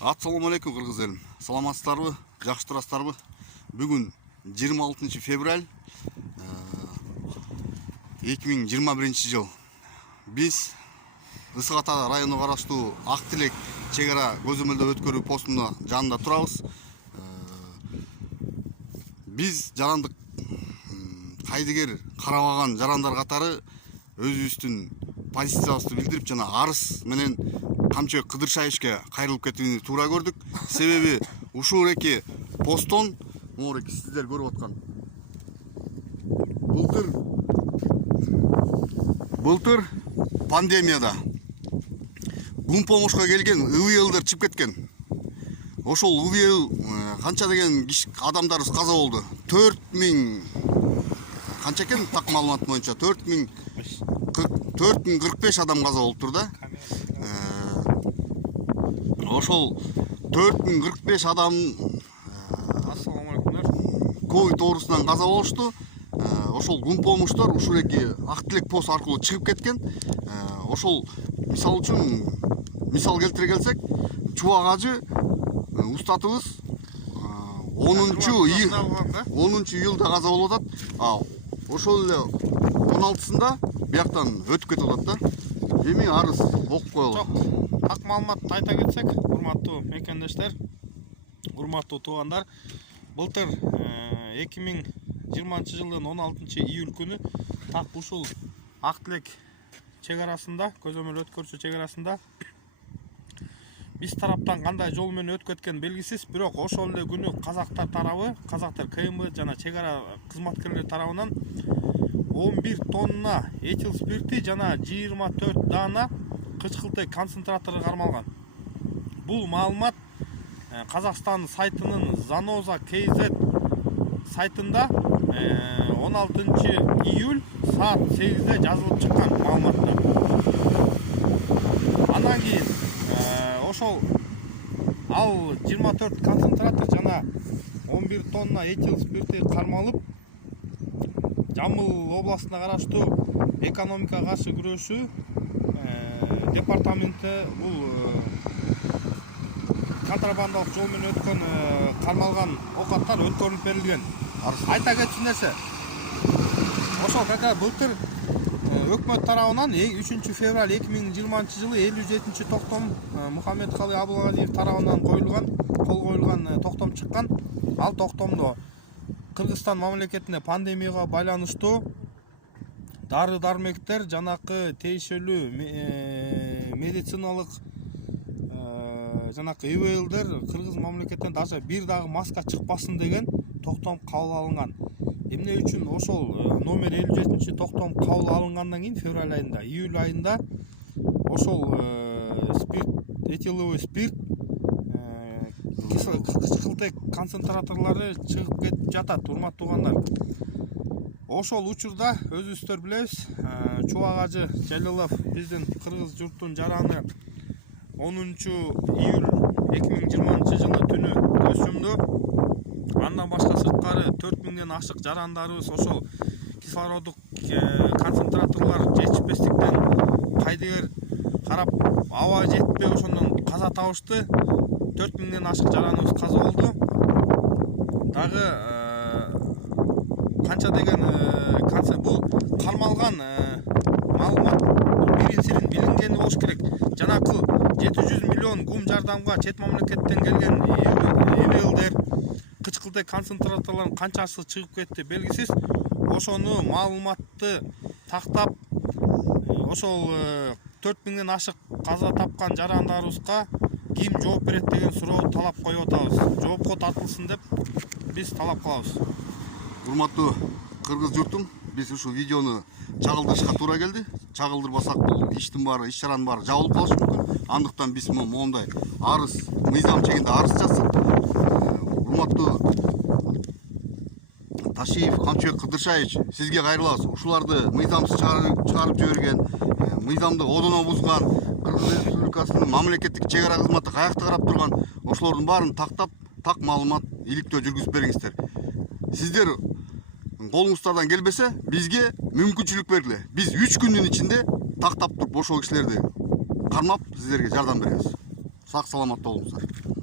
Assalamu алейкум кыргыз элим. Саламатсыздарбы? Жакшы турасыздарбы? Бүгүн 26 февраль 2021 жыл. Биз Ысык Ата районуна караштуу Ак Тилек чек ара көзөмөлдөө өткөрүү постунун жанында турабыз. Биз жарандык кайдыгер карабаган жарандар катары өзүбүздүн позициябызды билдирип жана арыз менен Камчы Кыдыршаевичке кайрылып кетүүнү туура көрдүк. Себеби ушул эки посттон моореки сиздер көрүп аткан былтыр пандемияда гумпомошко келген ыбыйылдар чыгып кеткен. Ошол ыбыйыл канча деген адамдарыбыз каза болду. 4000 канча экен так маалымат боюнча 4045 адам каза болуптур да. Ошол 4045 адам Assalamu alaikumlar. ковид оорусунан каза болушту. Ошол гумпомуштар ушул эки Ак Тилек пост аркылуу чыгып кеткен. Ошол мисал үчүн мисал келтире келсек, Чубак ажы устатыбыз 10 июлда каза болуп атат. Ошол эле 16-сында бияктан өтүп кетип атат да. Эми арыз окуп коелу. Так маалыматты айта кетсек, урматтуу мекендештер, урматтуу туугандар, былтыр 2020 жылдын 16 июль күнү так ушул Ак Тилек чек арасында, көзөмөл өткөрчү чек арасында биз тараптан кандай жол менен өтүп кеткен белгисиз, бирок ошол эле күнү казактар тарабы, казактар КМБ жана чек ара кызматкерлери тарабынан 11 тонна этил спирти жана 24 дана кычкылтек концентратору кармалган. Бул маалымат Казакстан сайтынын Заноза KZ сайтында 16 июль саат 8-де жазылып чыккан маалыматтар. Андан кийин ошол ал 24 концентратор жана 11 тонна этил спирти кармалып, Жамбыл областына караштуу экономикага каршы күрөшүү департаменти бул контрабандалык жол менен өткөн кармалган оокаттар өткөрүлүп берилген. Айта кетчү нерсе, ошол как былтыр өкмөт тарабынан 3 февраль 2020 жылы 57 токтом Мухаммедкалый Абылгазиев тарабынан кол коюлган токтом чыккан. Ал токтомдо Кыргызстан мамлекетинде пандемияга байланыштуу дары-дармектер жанакы тиешелүү медициналык жанакы ИВЛдер Кыргыз мамлекетинен даже бир дагы маска чыкпасын деген токтом кабыл алынган. Эмне үчүн ошол номер 57 токтом кабыл алынгандан кийин февраль айында, июль айында ошол этиловый спирт кычкылтек концентраторлору чыгып кетип жатат, урматтуу туугандар. Ошол учурда өзүбүздөр билебиз, Чубак ажы Жалилов биздин кыргыз журттун жараны 10 июль 2020 жылы түнү көз жумду. Андан башка сырткары 4000ден ашык жарандарыбыз ошол кислороддук концентраторлор жетишпестиктен кайдыгер карап аба жетпей ошондон каза табышты. 4000ден ашык жараныбыз каза болду. Дагы канча деген бул кармалган маалымат бирин-сирин билингени болуш керек. Жанакы 700 миллион гум жардамга чет мамлекеттен келген ИВЛдер, кычкылтек концентраторлордун канчасы чыгып кетти белгисиз. Ошону маалыматты тактап, ошол 4000ден ашык каза тапкан жарандарыбызга ким жооп берет деген суроо талап коюп атабыз. Жоопко тартылсын деп биз талап кылабыз. Урматтуу кыргыз журтум, биз ушул видеону чагылдырышка туура келди. Чагылдырбасак бул иштин баары, иш чаранын баары жабылып калышы мүмкүн. Андыктан биз моундай арыз, мыйзам чегинде арыз жазсак. Урматтуу Ташиев Камчы Кыдыршаевич, сизге кайрылабыз. Ушуларды мыйзамсыз чыгарып жиберген, мыйзамды одоно бузган, Кыргыз Республикасынын мамлекеттик чек ара кызматы каякта карап турган, ошолордун баарын тактап, так маалымат иликтөө жүргүзүп бериңиздер. Сиздер колуңуздардан келбесе, бизге мүмкүнчүлүк бергиле. Биз 3 күндүн ичинде тактап туруп ошол кишилерди кармап сиздерге жардам беребиз. сак саламатта болуңуздар.